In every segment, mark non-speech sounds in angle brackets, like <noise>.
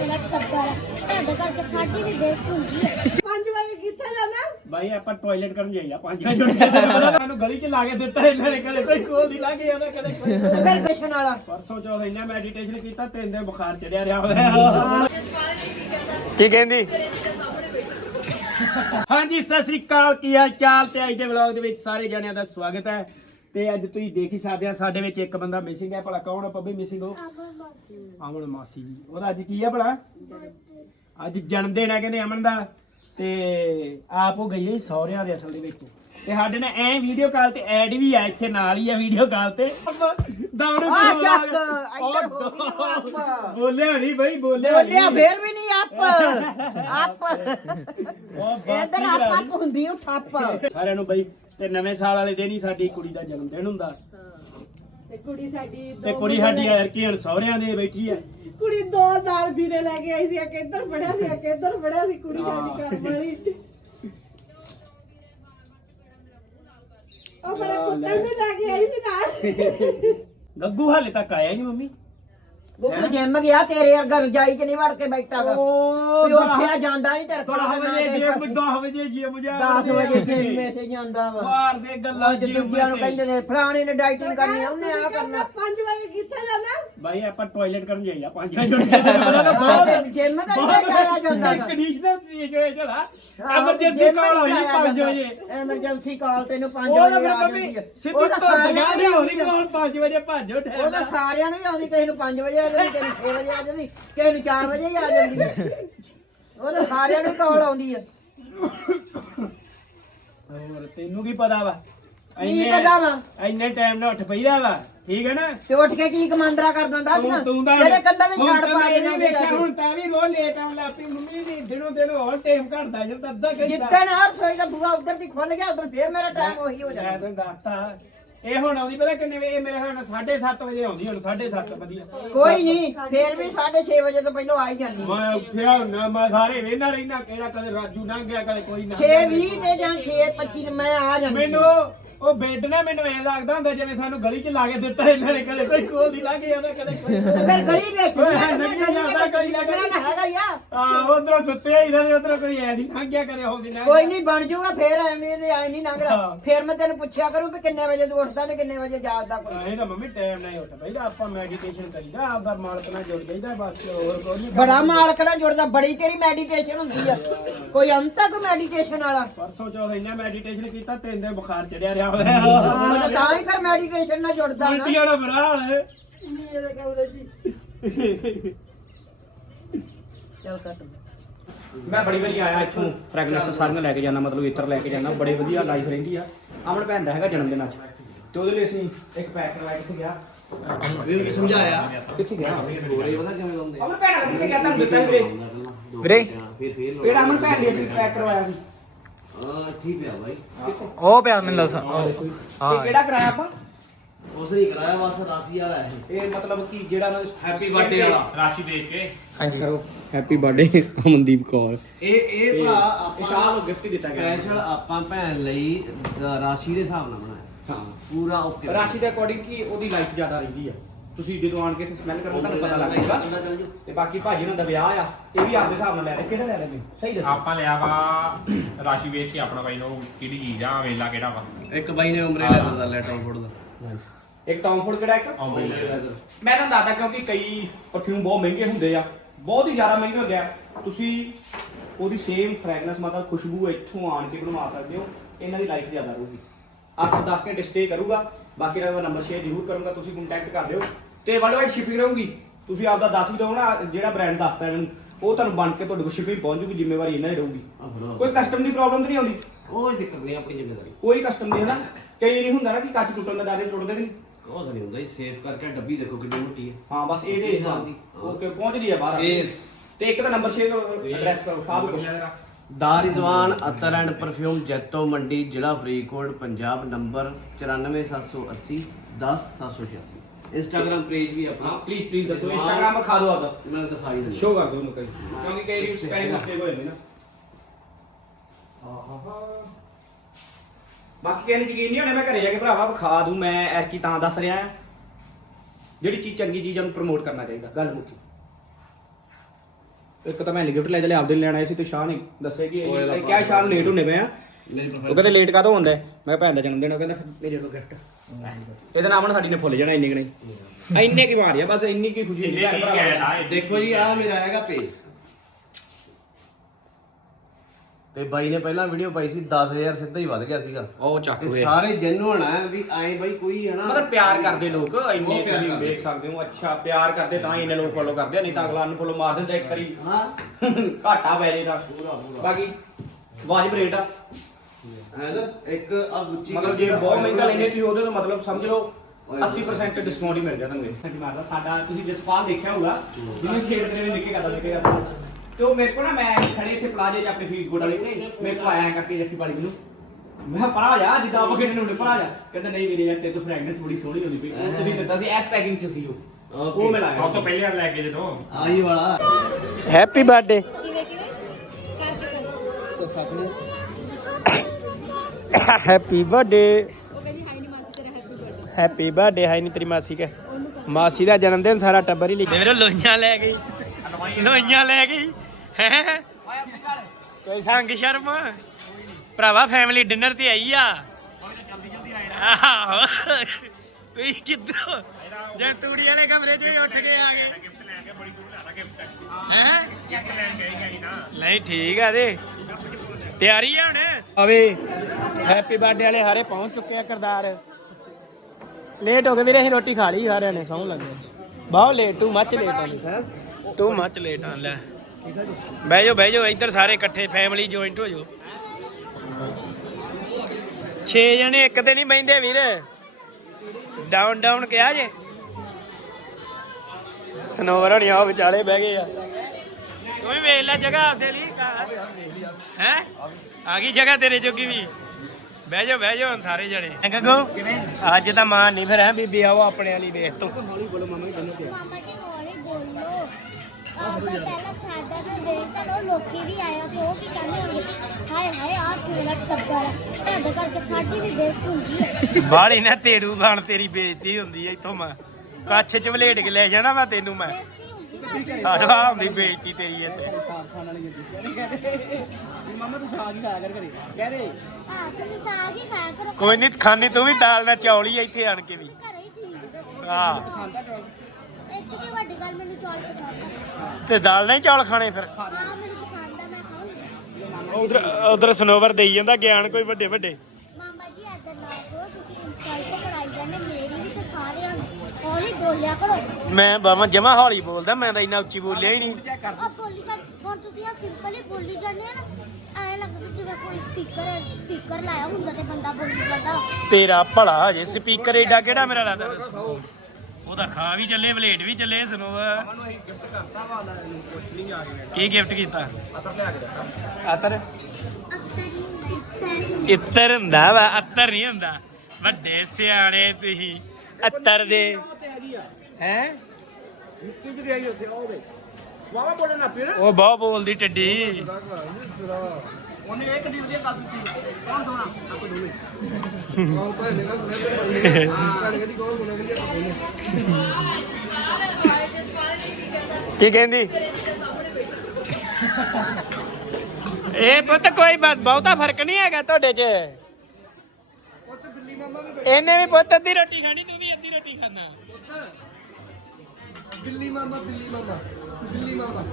ਮੇਰਾ ਟੱਬਰ ਹੈ। ਤੁਹਾਡੇ ਕਰਕੇ ਸਾਡੀ ਵੀ ਬੇਇੱਜ਼ਤੀ ਹੁੰਦੀ ਹੈ। 5 ਵਜੇ ਕਿੱਥੇ ਜਾਣਾ? ਬਾਈ ਆਪਾਂ ਟਾਇਲਟ ਕਰਨ ਜਾਈਆ ਪੰਜ ਵਜੇ ਮੈਨੂੰ ਗਲੀ ਚ ਲਾ ਕੇ ਦਿੱਤਾ ਇਹਨਾਂ ਨੇ ਕਦੇ ਕੋਈ ਕੋਲ ਦੀ ਲਾ ਕੇ ਆਉਂਦਾ ਕਦੇ ਕੋਈ ਫਿਰ ਕਸ਼ਨ ਵਾਲਾ। ਪਰਸੋਂ ਚੌਥ ਇੰਨਾ ਮੈਡੀਟੇਸ਼ਨ ਕੀਤਾ ਤਿੰਨ ਦਿਨ ਬੁਖਾਰ ਚੜਿਆ ਰਿਹਾ ਹੋਇਆ ਕੀ ਕਹਿੰਦੀ? ਹਾਂਜੀ ਸਤਿ ਸ੍ਰੀ ਅਕਾਲ। ਕੀ ਹਾਲ ਚਾਲ? ਤੇ ਅੱਜ ਦੇ ਵਲੌਗ ਦੇ ਵਿੱਚ ਸਾਰੇ ਜਣਿਆਂ ਦਾ ਸਵਾਗਤ ਹੈ। ਤੇ ਅੱਜ ਤੁਸੀਂ ਦੇਖ ਹੀ ਸਕਦੇ ਆ ਸਾਡੇ ਵਿੱਚ ਇੱਕ ਬੰਦਾ ਮਿਸਿੰਗ ਹੈ ਭਲਾ ਕੌਣ ਆ ਪੱਬੀ ਮਿਸਿੰਗ ਹੋ ਅਮਨ ਮਾਸੀ। ਜੀ। ਉਹਦਾ ਅੱਜ ਕੀ ਆ ਭਲਾ? ਅੱਜ ਜਨਮ ਦਿਨ ਹੈ ਕਹਿੰਦੇ ਅਮਨ ਦਾ ਤੇ ਆਪ ਉਹ ਗਈ ਹੈ ਸਹੁਰਿਆਂ ਦੇ ਅਸਲ ਦੇ ਵਿੱਚ। ਤੇ ਸਾਡੇ ਨਾਲ ਐ ਵੀਡੀਓ ਕਾਲ ਤੇ ਐਡ ਵੀ ਆ ਇੱਥੇ ਨਾਲ ਹੀ ਆ ਵੀਡੀਓ ਕਾਲ ਤੇ। ਦਾਵਣ ਆ ਚੱਕ, ਇੱਧਰ ਹੋ ਗਈ ਆਪ। ਬੋਲਿਆ ਨਹੀਂ ਬਈ ਬੋਲਿਆ ਬੋਲਿਆ। ਫੇਰ ਵੀ ਨਹੀਂ ਆਪ ਆਪ ਉਹ ਬਸ ਇਧਰ ਹੀ ਆਪ ਕਰਾ ਆਪ ਹੁੰਦੀ ਉਹ ਠੱਪ। ਸਾਰਿਆਂ ਨੂੰ ਬਈ ਤੇ ਨਵੇਂ ਸਾਲ ਵਾਲੇ ਦਿਨ ਹੀ ਸਾਡੀ ਕੁੜੀ ਦਾ ਜਨਮ ਦਿਨ ਹੁੰਦਾ। ਤੇ ਕੁੜੀ ਸਾਡੀ ਤੇ ਕੁੜੀ ਸਾਡੀ ਯਾਰ ਕੀ ਹੁਣ ਸਹੁਰਿਆਂ ਦੇ ਬੈਠੀ ਹੈ ਕੁੜੀ ਦੋ ਨਾਲ ਵੀਰੇ ਲੈ ਕੇ ਆਈ ਸੀ ਕਿ ਇੱਧਰ ਫੜਿਆ ਸੀ ਕਿ ਇੱਧਰ ਫੜਿਆ ਸੀ ਕੁੜੀ ਸਾਡੀ ਘਰ ਵਾਲੀ। ਉਹ ਫਿਰ ਕੁੱਤੇ ਨੂੰ ਲੈ ਕੇ ਆਈ ਸੀ ਨਾਲ। ਗੱਗੂ ਹਾਲੇ ਤੱਕ ਆਇਆ ਨਹੀਂ ਮੰਮੀ। ਉਹ ਜਿੰਮ ਗਿਆ ਤੇਰੇ ਵਰਗਾ ਰਜਾਈ ਚ ਨਹੀਂ ਵੜ ਕੇ ਬੈਠਾ ਵਾ ਉਹ ਵੀ ਉੱਠਿਆ ਜਾਂਦਾ ਨਹੀਂ ਤੇਰੇ ਕੋਲ 10 ਵਜੇ ਜਿਮ 10 ਵਜੇ ਜਿਮ ਜਾ 10 ਵਜੇ ਜਿੰਮ ਵਿੱਚ ਜਾਂਦਾ ਵਾ। ਬਾਹਰ ਦੇ ਗੱਲਾਂ ਜਿਮ ਨੂੰ ਕਹਿੰਦੇ ਨੇ ਫਲਾਣੇ ਨੇ ਡਾਈਟਿੰਗ ਕਰਨੀ ਆ, ਉਹਨੇ ਆ ਕਰਨਾ। 5 ਵਜੇ ਕਿੱਥੇ ਜਾਣਾ? ਬਾਈ ਆਪਾਂ ਟਾਇਲਟ ਕਰਨ ਜਾਈਆ 5 ਵਜੇ। ਜਿੰਮ ਨਹੀਂ ਜਾਇਆ ਜਾਂਦਾ। ਕੰਡੀਸ਼ਨਰ ਸਿਚੁਏਸ਼ਨ ਆ ਐਮਰਜੈਂਸੀ ਕਾਲ ਹੋਈ 5 ਵਜੇ। ਐਮਰਜੈਂਸੀ ਕਾਲ ਤੈਨੂੰ 5 ਉਹ ਤਾਂ ਵਜੇ ਆ ਜਾਂਦੀ ਹੈ ਸਿੱਧੀ ਤਾਂ ਦਗਾ ਨਹੀਂ ਹੋਣੀ ਕੋਲ 5 ਵਜੇ ਭੱਜ ਉੱਠ ਉਹ ਤਾਂ ਸਾਰਿਆਂ ਨੂੰ ਹੀ ਆਉਂਦੀ ਕਿਸੇ ਨੂੰ 5 ਵਜੇ ਜਾਂਦੀ ਕਿਸੇ ਨੂੰ 6 ਵਜੇ ਆ ਜਾਂਦੀ ਕਿਸੇ ਨੂੰ 4 ਵਜੇ ਹੀ ਆ ਜਾਂਦੀ ਹੈ। ਉਹ ਤਾਂ ਸਾਰਿਆਂ ਨੂੰ ਕਾਲ ਆਉਂਦੀ ਹੈ। ਹੋਰ ਤੈਨੂੰ ਕੀ ਪਤਾ ਵਾ? ਕੀ ਪਤਾ ਵਾ? ਇੰਨੇ ਟਾਈਮ ਨਾਲ ਉੱਠ ਪਈਦਾ ਵਾ ਠੀਕ ਹੈ ਨਾ? ਤੇ ਉੱਠ ਕੇ ਕੀ ਕਮਾਂਦਰਾ ਕਰ ਦਿੰਦਾ ਸੀ ਤੂੰ ਤੂੰ ਦਾ ਜਿਹੜੇ ਕੰਧਾਂ ਦੇ ਹੁਣ ਛਾੜ ਤਾਂ ਪਾਏ ਮੈਂ ਨੇ ਵੀ ਵੇਖਿਆ ਹੁਣ ਤਾਂ ਵੀ ਰੋ ਲੇਟ ਆਉਣ ਲੱਗ ਪਈ ਮੰਮੀ ਦੀ ਦਿਨੋਂ ਦਿਨ ਹੋਰ ਟਾਈਮ ਘਟਦਾ ਜਾਂਦਾ ਅੱਧਾ ਘੰਟਾ। ਜਿੱਦਣ ਹਰ ਸੋਈ ਦਾ ਬੂਆ ਉਧਰ ਦੀ ਖੁੱਲ ਗਿਆ ਉਧਰ ਫੇਰ ਮੇਰਾ ਟਾਈਮ ਉਹੀ ਹੋ ਮੈਂ ਜਾਂਦਾ। ਤੈਨੂੰ ਦੱਸਤਾ ਇਹ ਹੁਣ ਆਉਂਦੀ ਪਤਾ ਕਿੰਨੇ ਵਜੇ? ਇਹ ਮੇਰੇ ਹੁਣ 7:30 ਵਜੇ ਆਉਂਦੀ ਹੁਣ 7:30 ਵਧੀਆ। ਕੋਈ ਨਹੀਂ ਫੇਰ ਵੀ 6:30 ਵਜੇ ਤੋਂ ਪਹਿਲਾਂ ਆ ਹੀ ਜਾਂਦੀ। ਮੈਂ ਉੱਠਿਆ ਹੁੰਦਾ ਮੈਂ ਸਾਰੇ ਵੇਖਣਾ ਰਹਿਣਾ ਕਿਹੜਾ ਕਦੇ ਰਾਜੂ ਲੰਘ ਗਿਆ ਕਦੇ ਕੋਈ ਨਾ 6:20 ਤੇ ਜਾਂ 6:25 ਮੈਂ ਆ ਜਾਂਦੀ। ਮੈਨੂੰ ਉਹ ਬੈੱਡ ਨਾ ਮੈਨੂੰ ਐ ਲੱਗਦਾ ਹੁੰਦਾ ਜਿਵੇਂ ਸਾਨੂੰ ਗਲੀ 'ਚ ਲਾ ਕੇ ਦਿੱਤਾ ਇਹਨਾਂ ਨੇ ਕਦੇ ਕੋਈ ਕੋਲ ਦੀ ਲੰਘ ਜਾਂਦਾ ਕਦੇ ਕੋਈ ਫਿਰ ਗਲੀ ਵਿੱਚ ਓਏ, ਮੈਂ ਨੰਗੀ ਗਲੀ ਜਾਂਦਾ, ਵਿੱਚ ਗਲੀ ਲੱਗ ਨਿਕਲਣਾ ਹੈਗਾ ਹੀ ਆ। ਆ ਉਧਰੋਂ ਸੁੱਤੇ ਹੀ ਰਹੇ ਉਧਰੋਂ ਕੋਈ ਐ ਨਹੀਂ ਲੰਘ ਗਿਆ ਕਦੇ ਹੁੰਦੀ ਨਾ ਕੋਈ ਨਹੀਂ ਬਣ ਜਾਊਗਾ ਫੇਰ ਐਵੇਂ ਦੇ ਐ ਨਹੀਂ ਲੰਘਦਾ। ਹਾਂ। ਫੇਰ ਮੈਂ ਤੈਨੂੰ ਪੁੱਛਿਆ ਕਰੂੰ ਵੀ ਕਿੰਨੇ ਵਜੇ ਤੂੰ ਉੱਠਦਾ ਤੇ ਕਿੰਨੇ ਵਜੇ ਜਾਗਦਾ ਕੋਈ। ਇਹ ਤਾਂ ਮੰਮੀ ਟਾਈਮ ਨਾਲ ਹੀ ਉੱਠ ਬਈਦਾ ਆਪਾਂ ਮੈਡੀਟੇਸ਼ਨ ਕਰੀਦਾ ਆਪਦਾ ਮਾਲਕ ਨਾਲ ਜੁੜ ਜਾਈਦਾ ਬਸ ਹੋਰ ਕੋਈ ਨਹੀਂ। ਬੜਾ ਮਾਲਕ ਨਾਲ ਜੁੜਦਾ ਬੜੀ ਤੇਰੀ ਮੈਡੀਟੇਸ਼ਨ ਹੁੰਦੀ ਆ। ਕੋਈ ਅੰਤ ਤੱਕ ਮੈਡੀਟੇਸ਼ਨ ਵਾਲਾ? ਪਰਸੋਂ ਚੌਥ ਇੰਨਾ ਮੈਡੀਟੇਸ਼ਨ ਕੀਤਾ ਤਿੰਨ ਦਿਨ ਬੁਖਾਰ ਚੜਿਆ ਰਿਹਾ। ਹੋਇਆ ਹਾਂ, ਤਾਂ ਹੀ ਫਿਰ ਮੈਡੀਟੇਸ਼ਨ ਨਾਲ ਜੁੜਦਾ ਨਾ। ਉਲਟੀ ਵਾਲਾ ਬੁਰਾ ਹਾਲ ਹੈ ਮੇਰੇ ਕਮਰੇ ਜੀ ਚੱਲ ਕੱਟ ਮੈਂ ਬੜੀ ਵਾਰੀ ਆਇਆ ਇੱਥੋਂ ਫ੍ਰੈਗਨੈਂਸ ਸਾਰੀਆਂ ਲੈ ਕੇ ਜਾਣਾ ਮਤਲਬ ਇਤਰ ਲੈ ਕੇ ਜਾਣਾ ਬੜੇ ਵਧੀਆ ਲਾਈਫ ਰਹਿੰਦੀ ਆ। ਅਮਨ ਭੈਣ ਦਾ ਹੈਗਾ ਜਨਮ ਦਿਨ ਅੱਜ। ਤੇ ਉਹਦੇ ਲਈ ਅਸੀਂ ਇੱਕ ਪੈਕ ਕਰਵਾਇਆ ਕਿੱਥੇ ਗਿਆ? ਵੀਰ ਕੀ ਸਮਝਾਇਆ। ਕਿੱਥੇ ਗਿਆ? ਗੋਲੇ ਪਤਾ ਕਿਵੇਂ ਲਾਉਂਦੇ? ਅਮਨ ਭੈਣ ਦਾ ਕਿੱਥੇ ਗਿਆ? ਤੁਹਾਨੂੰ ਦਿੱਤਾ ਸੀ ਵੀਰੇ। ਵੀਰੇ ਫਿਰ ਫਿਰ ਕਿਹੜਾ ਅਮਨ ਭੈਣ ਲਈ ਅਸੀਂ ਪੈਕ ਕਰਵਾਇਆ ਸੀ? ਹਾਂ ਠੀਕ ਪਿਆ ਬਾਈ। ਉਹ ਪਿਆ ਮੈਨੂੰ ਦੱਸ। ਤੇ ਹਾਂ। ਕਿਹੜਾ ਕਰਾਇਆ ਆਪਾਂ? ਉਸ ਨੇ ਕਰਾਇਆ ਬਸ ਰਾਸੀ ਵਾਲਾ ਇਹ। ਇਹ ਮਤਲਬ ਕਿ ਜਿਹੜਾ ਉਹਨਾਂ ਦੇ ਹੈਪੀ ਬਰਥਡੇ ਵਾਲਾ। ਰਾਸ਼ੀ ਦੇਖ ਕੇ। ਹਾਂਜੀ। ਕਰੋ। Happy birthday Amandeep Kaur. ਇਹ ਇਹ ਭਰਾ ਆਪਾਂ ਇਸ਼ਾਲ ਨੂੰ ਗਿਫਟ ਦਿੱਤਾ ਗਿਆ। ਸਪੈਸ਼ਲ ਆਪਾਂ ਭੈਣ ਲਈ ਰਾਸ਼ੀ ਦੇ ਹਿਸਾਬ ਨਾਲ ਬਣਾਇਆ। ਹਾਂ। ਪੂਰਾ ਓਕੇ ਰਾਸ਼ੀ ਦੇ ਅਕੋਰਡਿੰਗ ਕੀ ਉਹਦੀ ਲਾਈਫ ਜ਼ਿਆਦਾ ਰਹਿੰਦੀ ਆ। ਤੁਸੀਂ ਜਦੋਂ ਆਣ ਕੇ ਇੱਥੇ ਸਮੈਲ ਕਰੋਗੇ ਤੁਹਾਨੂੰ ਪਤਾ ਲੱਗ ਜਾਏਗਾ। ਤੇ ਬਾਕੀ ਭਾਜੀ ਉਹਨਾਂ ਦਾ ਵਿਆਹ ਆ ਇਹ ਵੀ ਆਪਦੇ ਹਿਸਾਬ ਨਾਲ ਲੈ ਰਹੇ। ਕਿਹੜਾ ਲੈ ਲੈਂਦੇ? ਸਹੀ ਦੱਸੋ। ਆਪਾਂ ਲਿਆ ਵਾ ਰਾਸ਼ੀ ਵੇਚ ਕੇ ਆਪਣਾ ਬਾਈ ਨੂੰ ਕਿਹੜੀ ਚੀਜ਼ ਆ ਵੇਲਾ ਕਿਹੜਾ ਵਾ। ਇੱਕ ਬਾਈ ਨੇ ਉਮਰੇ ਲੈਦਰ ਦਾ ਲੈਟਰ ਫੋੜ ਦਾ। ਇੱਕ ਟੌਮਫੋਰਡ ਕਿਹੜਾ ਇੱਕ? ਲੈਦਰ ਮੈਂ ਤੁਹਾਨੂੰ ਦੱਸਦਾ ਕਿਉਂਕਿ ਕਈ ਪਰਫਿਊਮ ਬਹੁਤ ਮਹਿੰਗੇ ਹੁੰਦੇ ਆ। ਬਹੁਤ ਹੀ ਜ਼ਿਆਦਾ ਮਹਿੰਗੇ ਹੁੰਦੇ ਆ। ਤੁਸੀਂ ਉਹਦੀ ਸੇਮ ਫ੍ਰੈਗਰੈਂਸ ਮਤਲਬ ਖੁਸ਼ਬੂ ਇੱਥੋਂ ਆਣ ਕੇ ਬਣਵਾ ਸਕਦੇ ਹੋ। ਇਹਨਾਂ ਦੀ ਲਾਈਫ ਜ਼ਿਆਦਾ ਰਹੂਗੀ। ਆਪ 10 ਘੰਟੇ ਸਟੇ ਕਰੂਗਾ। ਬਾਕੀ ਦਾ ਨੰਬਰ ਸ਼ੇਅਰ ਜ਼ਰੂਰ ਕਰੂੰਗਾ। ਤੁਸੀਂ ਕੰਟੈਕਟ ਕਰ ਲਿਓ। ਤੇ ਵਰਲਡ ਵਾਈਡ ਸ਼ਿਪਿੰਗ ਰਹੂਗੀ। ਤੁਸੀਂ ਆਪਦਾ ਦੱਸ ਵੀ ਦਿਓ ਨਾ ਜਿਹੜਾ ਬ੍ਰਾਂਡ ਦੱਸਦਾ ਇਹਨਾਂ ਨੂੰ ਉਹ ਤੁਹਾਨੂੰ ਬਣ ਕੇ ਤੁਹਾਡੇ ਕੋਲ ਸ਼ਿਪਿੰਗ ਪਹੁੰਚ ਜੂਗੀ ਜ਼ਿੰਮੇਵਾਰੀ ਇਹਨਾਂ ਦੀ ਰਹੂਗੀ। ਕੋਈ ਕਸਟਮ ਦੀ ਪ੍ਰੋਬਲਮ ਤਾਂ ਨਹੀਂ ਆਉਂਦੀ? ਕੋਈ ਦਿੱਕਤ ਨਹੀਂ ਆਪਣੀ ਜ਼ਿੰਮੇਵਾਰੀ। ਕੋਈ ਕਸਟਮ ਦੀ ਹੈ ਨਾ? ਕਈ ਨਹੀਂ ਹੁੰਦਾ ਨਾ ਕਿ ਕੱਚ ਟੁੱਟਣ ਦਾ ਡਰ ਟੁੱਟਦੇ ਨਹੀਂ। ਉਹ ਨਹੀਂ ਹੁੰਦਾ ਸੇਫ ਕਰਕੇ ਡੱਬੀ ਦੇਖੋ ਕਿੰਨੀ ਮੋਟੀ ਹੈ। ਹਾਂ ਬਸ ਇਹ ਦੇ ਹਾਂ ਓਕੇ ਪਹੁੰਚ ਰਹੀ ਹੈ ਬਾਹਰ Safe। ਤੇ ਇੱਕ ਤਾਂ ਨੰਬਰ ਸ਼ੇਅਰ ਕਰੋ ਐਡਰੈਸ ਕਰੋ ਸਾਬ ਕੁਛ। ਦਾ ਰਿਜ਼ਵਾਨ ਅਤਰ ਐਂਡ ਪਰਫਿਊਮ ਜੈਤੋ ਮੰਡੀ ਜ਼ਿਲ੍ਹਾ Faridkot Punjab number 94780 10786 Instagram page ਵੀ ਆਪਣਾ। ਪਲੀਜ਼ ਪਲੀਜ਼ ਦੱਸੋ ਇੰਸਟਾਗ੍ਰਾਮ ਵਿਖਾ ਦਿਓ ਆਦਾ ਮੈਂ ਦਿਖਾਈ ਦਿੰਦਾ। ਸ਼ੋ ਕਰ ਦਿਓ ਉਹਨੂੰ ਕਈ। ਕਿਉਂਕਿ ਕਈ ਰਿਵਿਊ ਸਪੈਲਿੰਗ ਮਿਸਟੇਕ ਹੋ ਜਾਂਦੀ ਨਾ ਬਾਕੀ ਨੂੰ ਯਕੀਨ ਨਹੀਂ ਹੋਣਾ ਮੈਂ ਘਰੇ ਜਾ ਕੇ ਭਰਾਵਾ ਵਿਖਾ ਦੂੰ ਮੈਂ ਐਰਕੀ ਤਾਂ ਦੱਸ ਰਿਹਾ ਹਾਂ। ਜਿਹੜੀ ਚੀਜ਼ ਚੰਗੀ ਚੀਜ਼ਾਂ ਨੂੰ ਪ੍ਰਮੋਟ ਕਰਨਾ ਚਾਹੀਦਾ ਗੱਲ ਮੁੱਕੀ। ਇੱਕ ਤਾਂ ਮੈਂ ਗਿਫਟ ਲੈ ਚਲੇ ਆਪਦੇ ਲੈਣ ਆਏ ਸੀ ਤੇ ਸ਼ਾਹ ਨੇ ਦੱਸਿਆ ਕਿ ਇਹ ਕਿਆ ਸ਼ਾਹ ਲੇਟ ਹੁੰਨੇ ਪਏ ਆ। ਉਹ ਕਹਿੰਦੇ ਲੇਟ ਕਾਹਤੋਂ ਹੁੰਦਾ ਹੈ? ਮੈਂ ਭੈਣ ਦਾ ਜਨਮ ਦਿਨ ਉਹ ਕਹਿੰਦਾ ਮੇਰੇ ਕੋਲ ਗਿਫਟ ਇਹਦੇ ਨਾਮ ਨਾਲ ਸਾਡੀ ਨੇ ਫੁੱਲ ਜਾਣਾ ਇੰਨੇ ਕਿ ਨਹੀਂ। ਇੰਨੇ ਕੀ ਮਾਰਿਆ ਬਸ ਇੰਨੀ ਕੀ ਖੁਸ਼ੀ ਇੰਨੇ ਕੀ ਆ ਦੇਖੋ ਜੀ ਆ ਮੇਰਾ ਹੈਗਾ ਪੇਜ ਤੇ ਬਾਈ ਨੇ ਪਹਿਲਾਂ ਵੀਡੀਓ ਪਾਈ ਸੀ 10000 ਸਿੱਧਾ ਹੀ ਵੱਧ ਗਿਆ ਸੀਗਾ। ਉਹ ਚੱਕ ਤੇ ਹੋਏ ਸਾਰੇ ਜੈਨੂਨ ਆ ਵੀ ਆਏ ਬਾਈ ਕੋਈ ਹੈ ਨਾ। ਮਤਲਬ ਪਿਆਰ ਕਰਦੇ ਲੋਕ ਇੰਨੇ ਬਹੁਤ ਪਿਆਰ ਤੁਸੀਂ ਕਰਦੇ। ਵੇਖ ਸਕਦੇ ਹੋ ਅੱਛਾ ਪਿਆਰ ਕਰਦੇ ਤਾਂ ਹੀ ਇੰਨੇ ਲੋਕ ਫੋਲੋ ਕਰਦੇ ਆ ਨਹੀਂ ਤਾਂ ਅਗਲਾ ਅਨਫੋਲੋ ਮਾਰ ਦਿੰਦਾ ਇੱਕ ਵਾਰੀ। ਹਾਂ। ਘਾਟਾ ਪੈ ਜੇ ਤਾਂ। ਬਾਕੀ ਵਾਜਬ ਰੇਟ ਆ। ਹੈ ਨਾ ਇੱਕ ਆ ਗੁੱਚੀ ਮਤਲਬ ਜੇ ਬਹੁਤ ਮਹਿੰਗਾ ਲੈਣੇ ਤੁਸੀਂ ਉਹਦੇ ਤੋਂ ਮਤਲਬ ਸਮਝ ਲਓ 80% ਡਿਸਕਾਊਂਟ ਹੀ ਮਿਲ ਗਿਆ ਤੁਹਾਨੂੰ ਇਹ। ਮਾਰਦਾ ਸਾਡਾ ਤੁਸੀਂ ਜਸਪਾਲ ਦੇਖਿਆ ਹੋਊਗਾ ਜਿਹਨੇ ਸ਼ੇਡ ਤੇ ਵੀ ਨਿੱਕੇ ਕਰਦਾ ਨਿੱਕੇ ਕਰਦਾ। ਤੇ ਉਹ ਮੇਰੇ ਕੋਲ ਨਾ ਮੈਂ ਖੜੇ ਇੱਥੇ ਪਲਾਜੇ 'ਚ ਆਪਣੇ ਫਰੀਦਕੋਟ ਵਾਲੇ ਤੇ ਮੇਰੇ ਕੋਲ ਆਇਆ ਕਰਕੇ ਜੱਫੀ ਪਾਲੀ ਮੈਨੂੰ। ਮੈਂ ਕਿਹਾ ਪਰਾ ਜਾ ਜਿੱਦਾਂ ਆਪਾਂ ਕਿਹਨੇ ਨੂੰ ਪਰਾ ਜਾ। ਕਹਿੰਦਾ ਨਹੀਂ ਵੀਰੇ ਯਾਰ ਤੇਰੇ ਤੋਂ ਫ੍ਰੈਗਨੈਂਸ ਬੜੀ ਸੋਹਣੀ ਹੁੰਦੀ ਪਈ। ਉਹ ਤੁਸੀਂ ਦਿੱਤਾ ਸੀ ਐਸ ਪੈਕਿੰਗ 'ਚ ਸੀ ਉਹ। ਉਹ ਮੈਂ ਲਾਇਆ। ਸਭ ਤੋਂ ਪਹਿਲੇ ਵਾਰ ਲੈ ਕੇ ਜਦੋਂ। ਆਹੀ ਵਾਲਾ। ਹੈਪੀ ਬਰਥਡੇ ਕਿਵੇਂ ਕਿਵੇਂ? ਕਰਕੇ ਕਰੋ। ਹੈਪੀ ਬਰਥਡੇ ਉਹ ਕਹਿੰਦੀ ਹਾਈ ਨਹੀਂ ਮਾਸੀ ਤੇਰਾ ਹੈਪੀ ਬਰਥਡੇ ਹੈਪੀ ਬਰਥਡੇ ਹਾਈ ਨਹੀਂ ਤੇਰੀ ਮਾਸੀ ਕਾ। ਮਾਸੀ ਦਾ ਜਨਮ ਦਿਨ ਸਾਰਾ ਟੱਬਰ ਹੀ ਲਿਖਿਆ ਮੇਰੇ ਲੋਈਆਂ ਲੈ ਗਈ। ਲੋਈਆਂ ਲੈ ਗਈ। ਹੈ? ਕੋਈ ਸੰਗ ਸ਼ਰਮ? ਭਰਾਵਾ ਫੈਮਿਲੀ ਡਿਨਰ ਤੇ ਆਈ ਆ। ਆਹੋ। ਤੁਸੀਂ ਕਿੱਧਰੋਂ? ਜੇ ਤੂੜੀ ਵਾਲੇ ਕਮਰੇ 'ਚ ਹੀ ਉੱਠ ਕੇ ਆ ਗਏ ਹੈ? ਗਿਫਟ ਲੈਣ ਗਈ ਨਾ ਨਹੀਂ, ਠੀਕ ਆ ਤੇ ਤਿਆਰੀ ਆ ਹੁਣ ਆਵੇ ਹੈਪੀ ਬਰਥਡੇ ਵਾਲੇ ਹਾਰੇ ਪਹੁੰਚ ਚੁੱਕੇ ਆ ਕਰਦਾਰ। ਲੇਟ ਹੋ ਗਏ ਵੀਰੇ ਅਸੀਂ ਰੋਟੀ ਖਾ ਲਈ ਸਾਰਿਆਂ ਨੇ ਸੌਂ ਲੱਗੇ। ਬਹੁਤ ਲੇਟ ਤੂੰ ਮੱਚ ਲੇਟ ਆ ਤੂੰ ਮੱਚ ਲੇਟ ਆ ਲੈ। ਬਹਿ ਜਾਓ ਬਹਿ ਜਾਓ ਇੱਧਰ ਸਾਰੇ ਇਕੱਠੇ ਫੈਮਿਲੀ ਜੁਆਇੰਟ ਹੋ ਜਾਓ। 6 ਜਣੇ ਇੱਕ ਤੇ ਨਹੀਂ ਬੈਂਦੇ ਵੀਰ। ਡਾਊਨ ਡਾਊਨ ਕਿਹਾ ਜੇ। ਸਨੋਵਰ ਹਣੀ ਆ ਵਿਚਾਲੇ ਬਹਿ ਗਏ ਆ। ਤੂੰ ਵੀ ਵੇਖ ਲੈ ਜਗ੍ਹਾ ਆਪਦੇ ਲਈ। ਹੈ? ਆ ਗਈ ਜਗ੍ਹਾ ਤੇਰੇ ਜੋਗੀ ਵੀ। ਬਹਿ ਜਾ ਬਹਿ ਜਾ ਸਾਰੇ ਜਣੇ। ਗੱਗੋ? ਅੱਜ ਤਾਂ ਮਾਂ ਨਹੀਂ ਫਿਰ ਹੈ ਬੀਬੀ ਆਓ ਆਪਣੇ ਵਾਲੀ ਵੇਖ ਤੂੰ। ਮਾਮਾ ਜੀ ਹੌਲੀ ਬੋਲੋ ਆਹ ਪਹਿਲਾਂ ਸਾਡਾ ਤਾਂ ਦੇਖ ਤਾਂ ਲਓ ਲੋਕੀ ਵੀ ਆਇਆ ਤੇ ਉਹ ਕੀ ਕਹਿੰਦੇ ਹੋਣਗੇ ਹਾਏ ਹਾਏ ਆਹ ਕਿਹੜਾ ਟੱਬਰ ਆ। ਤੁਹਾਡੇ ਕਰਕੇ ਸਾਡੀ ਵੀ ਬੇਇੱਜ਼ਤੀ ਹੁੰਦੀ ਹੈ ਬਾਹਲੀ ਨਾ ਤੇੜੂ ਖਾਣ ਤੇਰੀ ਬੇਇੱਜ਼ਤੀ ਹੁੰਦੀ ਐ ਇੱਥੋਂ ਮੈਂ। ਕੱਛ ਚ ਵਲੇਟ ਕੇ ਲੈ ਜਾਣਾ ਮੈਂ ਤੈਨੂੰ ਮੈਂ। ਬੇਇੱਜ਼ਤੀ ਸਾਡਾ ਹੁੰਦੀ ਬੇਇੱਜ਼ਤੀ ਤੇਰੀ ਇੱਥੇ ਮਾਮਾ ਤੂੰ ਸਾਗ ਹੀ ਖਾਇਆ ਕਰ ਘਰੇ ਕਹਿ ਦੇ ਹਾਂ ਤੁਸੀਂ ਸਾਗ ਹੀ ਖਾਇਆ ਕਰੋ ਕੋਈ ਨਹੀਂ ਖਾਣੀ ਤੂੰ ਵੀ ਦਾਲ ਨਾਲ ਚੌਲ ਹੀ ਇੱਥੇ ਆਣ ਕੇ ਵੀ। ਘਰੇ ਹੀ। ਠੀਕ ਹੈ ਹਾਂ ਇਹ ਚ ਕੀ ਵੱਡੀ ਗੱਲ ਮੈਨੂੰ ਚੌਲ ਪਸੰਦ ਆ ਤੇ ਦਾਲ ਨਾਲ ਹੀ ਚੌਲ ਖਾਣੇ ਫਿਰ। ਹਾਂ ਮੈਨੂੰ ਪਸੰਦ ਆ ਮੈਂ ਖਾਊਂਗੀ ਉਧਰ ਉਧਰ ਸਨੋਵਰ ਦੇਈ ਜਾਂਦਾ ਗਿਆਨ ਕੋਈ ਵੱਡੇ ਵੱਡੇ ਮਾਮਾ ਜੀ ਏਦਾਂ ਨਾ ਕਰੋ ਤੁਸੀਂ ਇਨਸਲਟ ਕਰਾਈ ਜਾਂਦੇ ਹੌਲੀ ਬੋਲਿਆ ਕਰੋ। ਮੈਂ ਬਾਵਾ ਜਮਾ ਹੌਲੀ ਬੋਲਦਾ ਮੈਂ ਤਾਂ ਇੰਨਾ ਉੱਚੀ ਬੋਲਿਆ ਹੀ ਨਹੀਂ। ਆ ਬੋਲੀ ਜਾਂ ਹੁਣ ਤੁਸੀਂ ਆ ਸਿੰਪਲ ਹੀ ਬੋਲੀ ਜਾਂਦੇ ਆ ਨਾ ਐ ਲੱਗਦਾ ਜਿਵੇਂ ਕੋਈ ਸਪੀਕਰ ਸਪੀਕਰ ਲਾਇਆ ਹੁੰਦਾ ਤੇ ਬੰਦਾ ਬੋਲੀ ਜਾਂਦਾ। ਤੇਰਾ ਭਲਾ ਹਜੇ ਸਪੀਕਰ ਏਡਾ ਕਿਹੜਾ ਮੇਰਾ ਲੱਗਦਾ ਉਹਦਾ ਖਾ ਵੀ ਚੱਲੇ ਬਲੇਡ ਵੀ ਚੱਲੇ ਸਨੋਵਰ ਕੀ ਗਿਫਟ ਕੀਤਾ? ਅਤਰ? ਅੱਤਰ ਹੀ ਹੁੰਦਾ ਇੱਤਰ ਹੁੰਦਾ ਵਾ ਅੱਤਰ ਨਹੀਂ ਹੁੰਦਾ। ਵੱਡੇ ਸਿਆਣੇ ਤੁਸੀਂ ਅੱਤਰ ਦੇ। ਹੈ? ਮਿੱਟੀ ਦੀ ਆਈ ਉੱਥੇ ਉਹ ਦੇ ਵਾਵਾ ਬੋਲਣ ਨਾ। ਪਿਆ ਉਹ ਬਹੁਤ ਬੋਲਦੀ ਟੱਡੀ। ਉਹਨੇ ਇੱਕ ਦੀ ਵਧੀਆ ਗੱਲ ਕੀਤੀ। ਕੌਣ ਦੋਣਾ? ਆਪੇ ਦੋਵੇਂ ਕੀ ਕਹਿੰਦੀ? ਇਹ ਪੁੱਤ ਕੋਈ ਬਾਤ ਬਹੁਤਾ ਫ਼ਰਕ ਨਹੀਂ ਹੈਗਾ ਤੁਹਾਡੇ 'ਚ। ਇਹਨੇ ਵੀ ਪੁੱਤ ਅੱਧੀ ਰੋਟੀ ਖਾਣੀ ਤੂੰ ਵੀ ਅੱਧੀ ਰੋਟੀ ਖਾਣਾ ਦਿੱਲੀ ਮਾਮਾ ਦਿੱਲੀ ਮਾਮਾ ਦਿੱਲੀ ਮਾਮਾ।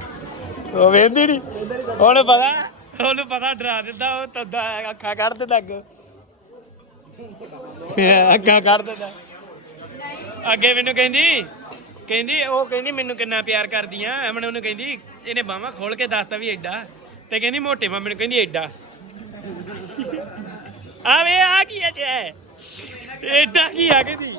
ਉਹ ਵੇਂਦੀ ਨਹੀਂ ਉਹਨੂੰ ਪਤਾ ਉਹਨੂੰ ਪਤਾ ਡਰਾ ਦਿੰਦਾ, ਉਹ ਤੱਦਾ ਅੱਖਾਂ ਕੱਢ ਦਿੰਦਾ ਅੱਗੋਂ। ਅੱਖਾਂ ਕੱਢ ਦਿੰਦਾ। ਅੱਗੇ ਮੈਨੂੰ ਕਹਿੰਦੀ ਕਹਿੰਦੀ, ਉਹ ਕਹਿੰਦੀ ਮੈਨੂੰ ਕਿੰਨਾ ਪਿਆਰ ਕਰਦੀ ਆ ਅਮਨ ਉਹਨੂੰ ਕਹਿੰਦੀ, ਇਹਨੇ ਬਾਹਾਂ ਖੋਲ ਕੇ ਦੱਸਤਾ ਵੀ ਐਡਾ ਤੇ ਕਹਿੰਦੀ ਮੋਟੇ ਮਾਮੇ ਨੂੰ ਕਹਿੰਦੀ ਐਡਾ ਆ ਵੇ ਆ ਕੀ ਐ ਚੈ ਐਡਾ ਕੀ ਆ ਕਹਿੰਦੀ?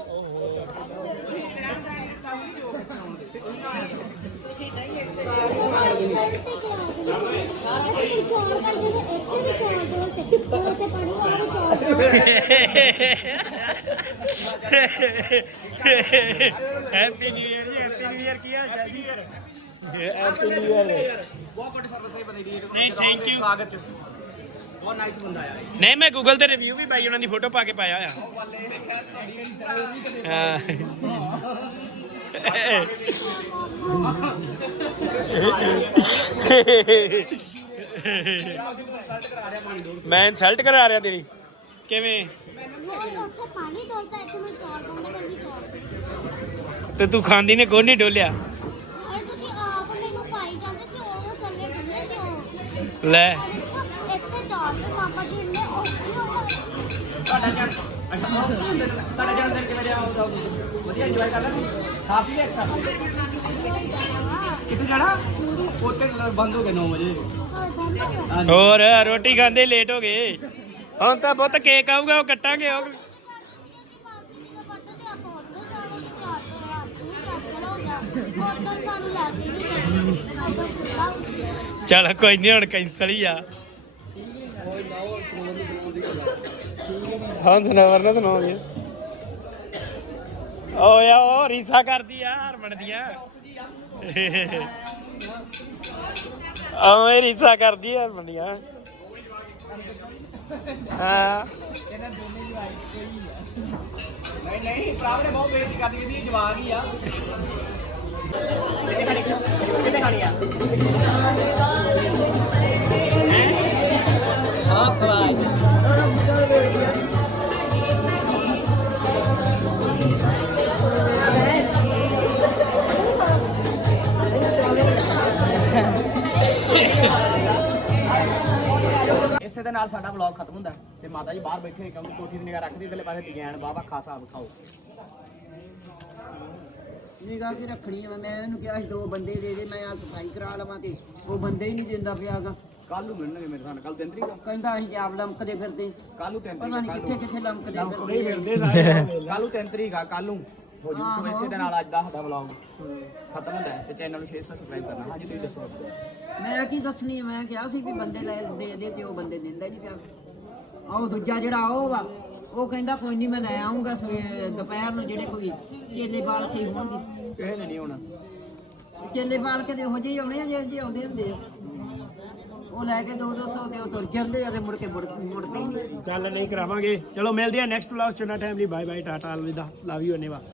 ਹੈਪੀ ਨਿਊ ਇਅਰ ਜੀ ਹੈਪੀ ਨਿਊ ਇਅਰ ਕੀ ਹਾਲ ਚਾਲ ਜੀ? ਹੈਪੀ ਨਿਊ ਇਅਰ ਬਹੁਤ ਵੱਡੀ ਸਰਵਿਸ ਇਹ ਬੰਦੇ ਦੀ ਨਹੀਂ ਥੈਂਕ ਯੂ ਸਵਾਗਤ ਬਹੁਤ ਨਾਈਸ ਬੰਦਾ ਆ ਨਹੀਂ ਮੈਂ ਗੂਗਲ ਤੇ ਰਿਵਿਊ ਵੀ ਪਾਈ ਉਹਨਾਂ ਦੀ ਫੋਟੋ ਪਾ ਕੇ ਪਾਇਆ ਆ ਹਾਂ। ਮੈਂ ਇਨਸਲਟ ਕਰਾ ਰਿਹਾ ਤੇਰੀ। ਕਿਵੇਂ? ਤੇ ਤੂੰ ਖਾਂਦੀ ਨੇ ਕੋਈ ਨਹੀਂ ਡੋਲਿਆ? ਲੈ। ਤੁਹਾਡਾ ਜਨ ਤੁਹਾਡਾ ਜਨਮ ਦਿਨ ਕਿਵੇਂ ਰਿਹਾ ਵਧੀਆ ਇੰਜੋਏ ਕਰ ਲਿਆ ਖਾ ਪੀ ਲਿਆ ਇੱਕ ਸਾਥ ਕਿੱਥੇ ਜਾਣਾ? ਉੱਥੇ ਬੰਦ ਹੋ ਗਏ 9 ਵਜੇ। ਹੋਰ ਰੋਟੀ ਖਾਂਦੇ ਲੇਟ ਹੋ ਗਏ। ਹੁਣ ਤਾਂ ਬਹੁਤ ਕੇਕ ਆਊਗਾ ਉਹ ਕੱਟਾਂਗੇ ਉਹ। ਚੱਲ ਕੋਈ ਨਹੀਂ ਹੁਣ ਕੈਂਸਲ ਹੀ ਆ। ਹਾਂ। ਸੁਣਾ ਵਰਨਾ ਸੁਣਾਓਗੇ ਓ ਉਹ ਰੀਸਾ ਕਰਦੀ ਆ, ਹਰਮਨ ਦੀਆਂ। ਓ ਰੀਸਾ ਕਰਦੀ ਆ, ਹਰਮਨ ਦੀਆਂ। ਹਾਂ। ਨਹੀਂ ਨਹੀਂ ਭਰਾ ਨੇ ਬਹੁਤ ਬੇਇੱਜ਼ਤੀ ਕਰਦੀ ਵੀ ਜਵਾਨ ਹੀ ਆ। ਕਿੱਥੇ ਖਾਣੀ ਆ? ਹਾਂ ਇਸੇ ਦੇ ਨਾਲ ਸਾਡਾ ਵਲੌਗ ਖਤਮ ਹੁੰਦਾ ਹੈ। ਤੇ ਮਾਤਾ ਜੀ ਬਾਹਰ ਬੈਠੇ ਕਿਉਂਕਿ ਕੋਠੀ ਦੀ ਨਿਗਾਹ ਰੱਖਦੀ ਇਧਰਲੇ ਪਾਸੇ ਡਿਜ਼ਾਈਨ ਬਾਬਾ ਖਾਸਾ ਵਿਖਾਓ। ਨਿਗਾਹ ਕੀ ਰੱਖਣੀ ਆ ਮੈਂ ਇਹਨੂੰ ਕਿਹਾ ਸੀ ਦੋ ਬੰਦੇ ਦੇ ਦੇ ਮੈਂ ਆ ਸਫ਼ਾਈ ਕਰਾ ਲਵਾਂ ਤੇ ਉਹ ਬੰਦੇ ਹੀ ਨਹੀਂ ਦਿੰਦਾ ਪਿਆਗਾ ਕੱਲ ਨੂੰ ਮਿਲਣਗੇ ਮੇਰੇ ਨਾਲ ਕੱਲ ਦਿਨ ਤਰੀਕ ਕਹਿੰਦਾ ਅਸੀਂ ਜਾਬ ਲੰਕਦੇ ਫਿਰਦੇ। ਕੱਲ ਨੂੰ ਤਿੰਨ ਪਤਾ ਨਹੀਂ ਕਿੱਥੇ ਕਿੱਥੇ ਫਿਰਦੇ ਫਿਰਦੇ <laughs> ਕੱਲ ਨੂੰ ਤਿੰਨ ਤਰੀਕ ਆ ਕੱਲ ਨੂੰ। ਹੋ ਜੂ ਸੋ ਇਸੇ ਦੇ ਨਾਲ ਅੱਜ ਦਾ ਸਾਡਾ ਵਲੌਗ ਖਤਮ ਹੁੰਦਾ ਹੈ ਤੇ ਚੈਨਲ ਨੂੰ ਸ਼ੇਅਰ ਸਬਸਕ੍ਰਾਈਬ ਕਰਨਾ। ਹਾਂਜੀ ਤੁਸੀਂ ਦੱਸੋ ਮੈਂ ਕੀ ਦੱਸਣੀ ਮੈਂ ਕਿਹਾ ਸੀ ਵੀ ਬੰਦੇ ਲੈ ਦੇ ਦੇ ਤੇ ਉਹ ਬੰਦੇ ਦਿੰਦਾ ਨਹੀਂ ਪਿਆ। ਆਹ ਉਹ ਦੂਜਾ ਜਿਹੜਾ ਉਹ ਵਾ ਉਹ ਕਹਿੰਦਾ ਕੋਈ ਨਹੀਂ ਮੈਂ ਲੈ ਆਉਂਗਾ ਦੁਪਹਿਰ ਨੂੰ ਜਿਹੜੇ ਕੋਈ ਕੇਲੇ ਬਾਲ ਕੇ ਹੋਣਗੇ। ਕਿਸੇ ਨੇ ਨਹੀਂ ਹੋਣਾ ਕੇਲੇ ਬਾਲ ਕੇ ਤੇ ਇਹੋ ਜਿਹੇ ਆਉਣੇ ਆ ਜਿਹੇ ਜਿਹੇ ਆਉਂਦੇ ਹੁੰਦੇ ਆ। ਉਹ ਲੈ ਕੇ 2-200 ਤੇ ਉਹ ਤੁਰ ਜਾਂਦੇ ਆ ਤੇ ਮੁੜ ਕੇ ਮੁੜ ਮੁੜਦੇ ਹੀ ਨਹੀਂ। ਚੱਲ ਨਹੀਂ ਕਰਾਵਾਂਗੇ। ਚਲੋ ਮਿਲਦੇ ਆ ਨੈਕਸਟ ਵਲੌਗ ਚੁਣਾ ਟਾਈਮ ਲਈ ਬਾਏ ਬਾਏ ਟਾਟਾ ਅਲਵਿਦਾ ਲਵ ਯੂ ਅਨੇਵਾ